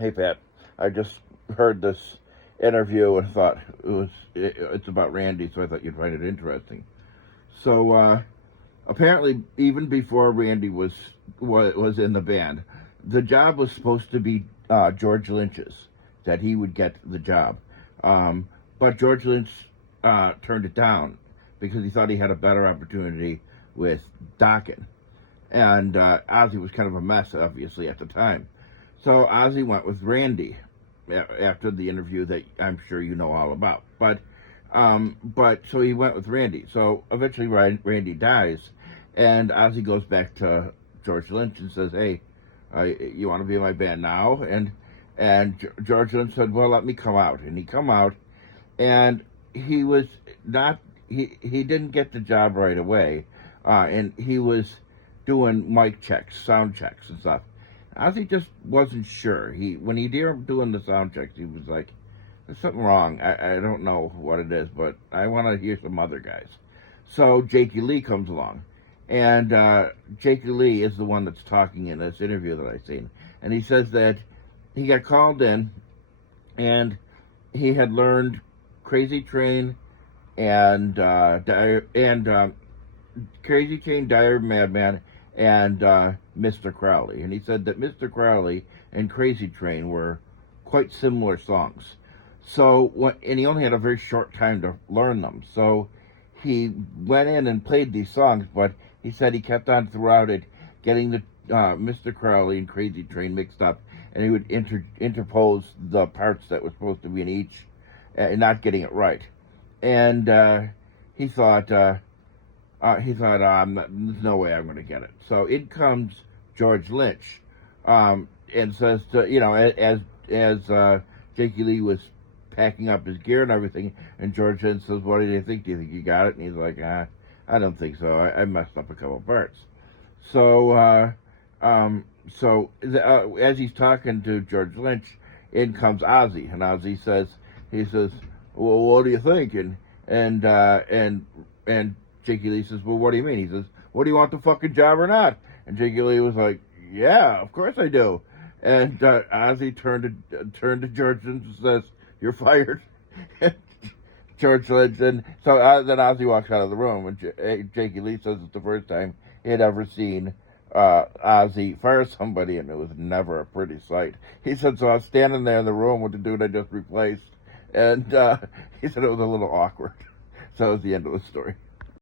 Hey Pat, I just heard this interview and thought it's about Randy, so I thought you'd find it interesting. So apparently, even before Randy was in the band, the job was supposed to be George Lynch's, that he would get the job, um, but George Lynch turned it down because he thought he had a better opportunity with Dokken, and Ozzy was kind of a mess, obviously, at the time. So Ozzy went with Randy after the interview that I'm sure you know all about. But so he went with Randy. So eventually Randy dies, and Ozzy goes back to George Lynch and says, "Hey, you want to be in my band now?" And George Lynch said, "Well, let me come out." And he come out, and he was not he didn't get the job right away, and he was doing mic checks, sound checks, and stuff. Ozzy just wasn't sure. When he heard him doing the sound checks, he was like, "There's something wrong. I don't know what it is, but I want to hear some other guys." So Jakey Lee comes along, and Jakey Lee is the one that's talking in this interview that I've seen, and he says that he got called in, and he had learned Crazy Train and Crazy Train, Dire Madman, and Mr. Crowley. And he said that Mr. Crowley and Crazy Train were quite similar songs. And he only had a very short time to learn them. So he went in and played these songs, but he said he kept on throughout it getting the Mr. Crowley and Crazy Train mixed up, and he would interpose the parts that were supposed to be in each, and not getting it right. And he thought, there's no way I'm going to get it. So in comes George Lynch, and says, as Jakey Lee was packing up his gear and everything, and George Lynch says, "What do you think? Do you think you got it?" And he's like, "I don't think so. I messed up a couple parts." So, as he's talking to George Lynch, in comes Ozzy, and Ozzy he says, "Well, what do you think?" And Jakey Lee says, "Well, what do you mean?" He says, "What do you want, the fucking job or not?" And Jakey Lee was like, "Yeah, of course I do." And Ozzy turned to George Lynch and says, "You're fired." George Lynch, and so then Ozzy walks out of the room, and Jakey Lee says it's the first time he had ever seen Ozzy fire somebody, and it was never a pretty sight. He said, "So I was standing there in the room with the dude I just replaced, and he said it was a little awkward." So that was the end of the story.